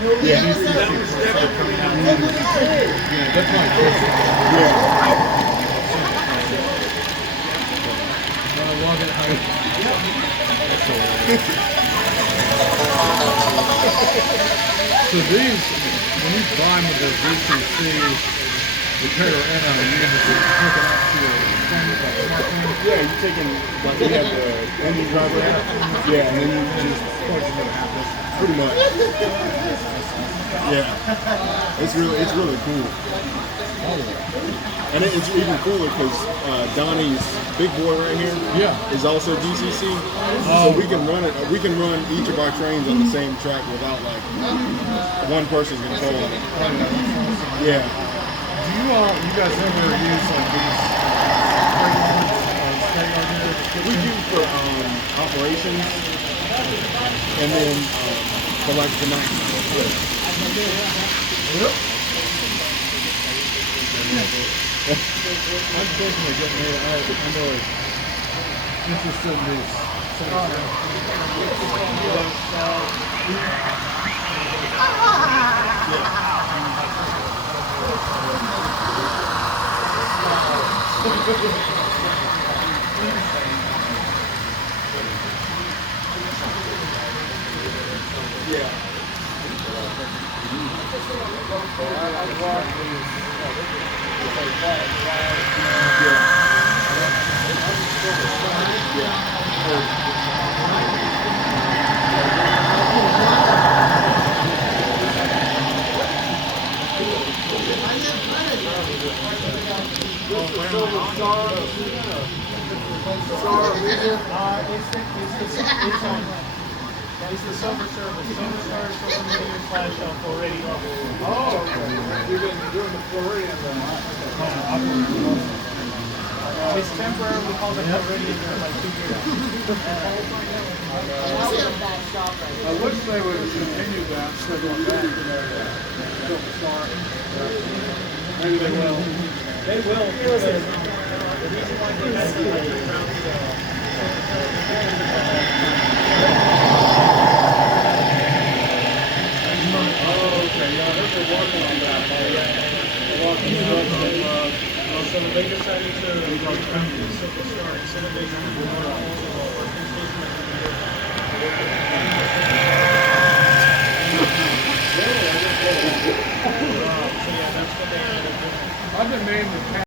Yeah. Yeah, that's my first. Yeah. I love it so these, when you buy them with the VCC, the Carolina, you can just hook it up to your phone with a smartphone. Yeah, you taking like you have the engine driver app. Yeah, and then you just Plug it into the house. pretty much. Yeah, it's really cool. And it's even cooler because Donnie's big boy right here Yeah. is also DCC, so we can run it. We can run each of our trains on the same track without like one person's controlling it. Yeah. Do you guys ever use these We do for operations, and then for like the night. I'm thinking of getting it. I'm always interested in these. It's the Silver Service. Silver Star, Silver Medium, Flash Elf already. Oh, okay. You've been doing the Floridian It's temporarily called the Floridian for like 2 years. I wish they would have continued that instead of going back to the Silver Star. Maybe they will. They will. Because the reason why they had to underground Okay, yeah, they're working on that. They're walking so they decided to rebrand the Silver Star instead of making it more so yeah, that's what they ended up doing. I've been named the